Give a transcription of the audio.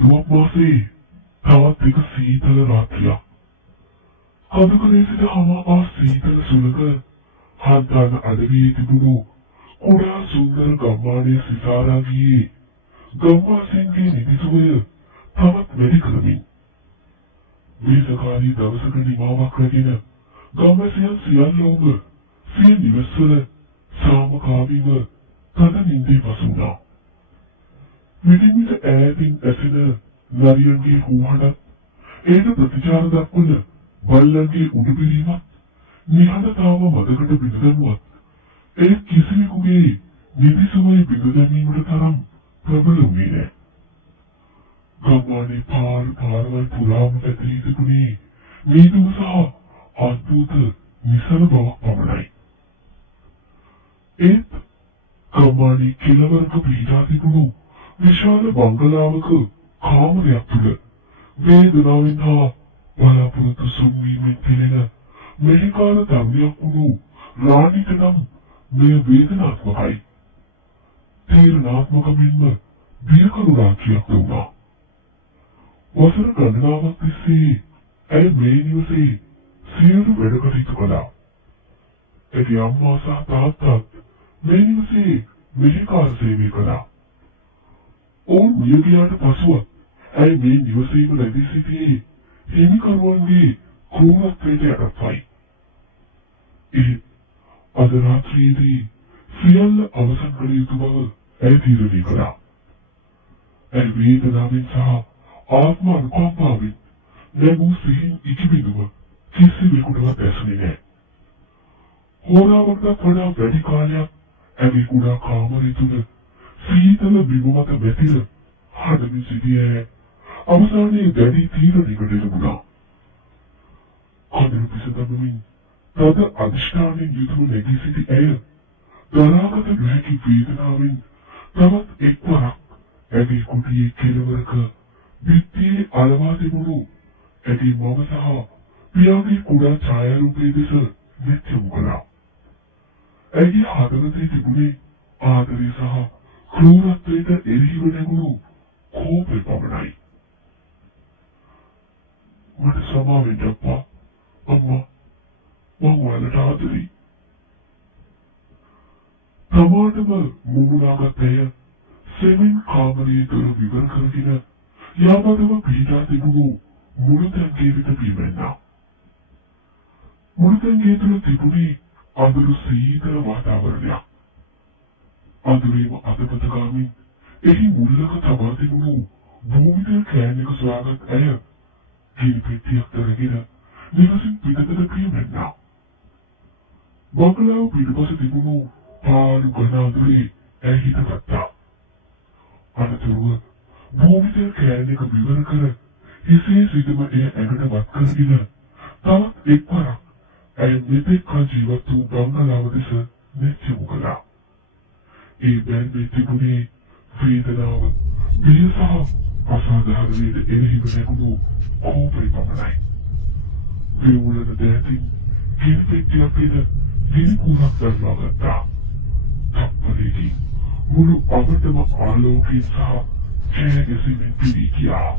දුවක් මාසේ තවත් එක සීතල රාත්‍රියක්. කඳුකරේ සිට හමා සීතල සුළඟ හන්දාන අඩවියේ තිබුණු කුඩා සුන්දර ගම්මානයේ සිසාරා ගියේ ගම්වාසීන්ගේ නිදිසුවය තවත් වැඩි කරමින්. වේසකාරී දවසක නිමාවක් රැගෙන ගම්වැසියන් සියල්ලෝම සිය නිවෙස්වල සාමකාමීව තද නින්දේ පසුුණා. විටින් විට ඈතින් ඇසෙන නරියන්ගේ හූහඩත් ඒට ප්‍රතිචාර දක්වන බල්ලන්ගේ උඩුපිරීමත් නිහඬතාව මතකට බිඳගනුවත් ඒ කිසිවෙකුගේ නිදිසුමයි බිඳදැමීමට තරම් ප්‍රබල වුණේ නෑ. ගම්මානේ පාරවල් පුරාම පැතිරී තිබුණේ මීදුම සහ අද්භූත නිසල බවක් පමණයි. ඒත් ගම්මානේ කෙළවරක පිහිටා තිබුණු විශාල බංගලාවක කාමරයක් තුළ වේදනාවෙන් හා බලාපොරොත්තු සුන්වීමෙන් පෙළෙන මෙහෙකාර ධර්මයක් වුණු රාණිට නම් මෙය වේදනාත්මකයි. තීරණාත්මක මෙන්ම බියකරු රාජ්‍යයක් වුණා. වසර ගණනාවක් තිස්සේ ඇය මේ නිවසේ සියලු වැඩ කටයුතු කළා. ඇගේ අම්මා සහ තාත්තත් මේ නිවසේ මෙහෙකාර සේවය කළා. ඔවුන් මිය ගියාට පසුවත් ඇය මේ නිවසේම රැඳී සිටියේ හිමිකරුවන්ගේ ක්‍රූරත්වයට යටත්වයි. ඒත් අද රාත්‍රියේදී සියල්ල අවසන් කළ යුතු බව ඇය තීරණය කළා. ඇය වේදනාවෙන් සහ ආත්ම අනුකම්පාවෙන් නැගූ සිහින් ඉකිබිඳුව කිසිවෙකුටවත් ඇසුනේ නෑ. හෝරාවකටත් වඩා වැඩි කාලයක් ඇගේ කුඩා කාමරය තුළ සීතල බිම මත වැතිර හඬමින් සිටියේ අවසානයේ දැඩි තීරණයකට ලැබුණා. කඳුළු පිසදමමින් තද අධිෂ්ඨානයෙන් යුතුව නැගී සිටි ඇය දරාගත නොහැකි වේදනාවෙන් තවත් එක්වරක් ඇගේ කුටියේ කෙළවරක බිත්තියේ අලවා තිබුණු ඇගේ මව සහ පියාගේ කුඩා ඡායාරූපයේ දෙස මෙත් යොමු කළා. ඇගේ හදවතේ තිබුණේ ආදරය සහ ක්‍රූරත්වයට එරෙහිව නැගුණු කෝපය පමණයි. මට සමා වෙන්න අප්පා. අම්මා මම ඔයාලට ආදරෙයි. තමාටම මුමුණාගත් ඇය සෙමින් කාමරයේ දොර විවර කරගෙන යාබදව පිහිටා තිබුණු මුළුතැන්ගේ වෙත පියමැන්නා. මුළුතැන්ගේ තුළ තිබුණේ අඳුරු සීතල වාතාවරණයක්. අඳුරේම අතපතගාමින් එහි මුල්ලක තබා තිබුණු භූමිතල කෑන් එක සොයාගත් ඇය ගිනි පෙට්ටියක් තරගෙන නිවසින් පිටතට පියමැන්නා. බංගලාව පිටුපස තිබුණු පාළු ඝන අඳුරේ ඇය හිටගත්තා. අනතුරුව භූමිතල කෑන් එක විවර කර හිසේ සිටම එය ඇඟට වත් කරගෙන තවත් එක්වරක් ඇය මෙතෙක් කල ජීවත් වූ බංගලාව දෙස මෙත් යොමු කළා. ඒ බැල්මේ තිබුණේ වේදනාව, බිය සහ අසාධාරණයට එරෙහිව නැගුණු කෝපය පමණයි. වේවුලන දෑතින් ගිනි පෙට්ටියක් පිට ගිනි කුණක් දල්වා ගත්තා. තප්පරයකින් මුළු අගටම ආලෝකයෙන් සහ කෑ ගැසීමෙන් පිරී ගියා.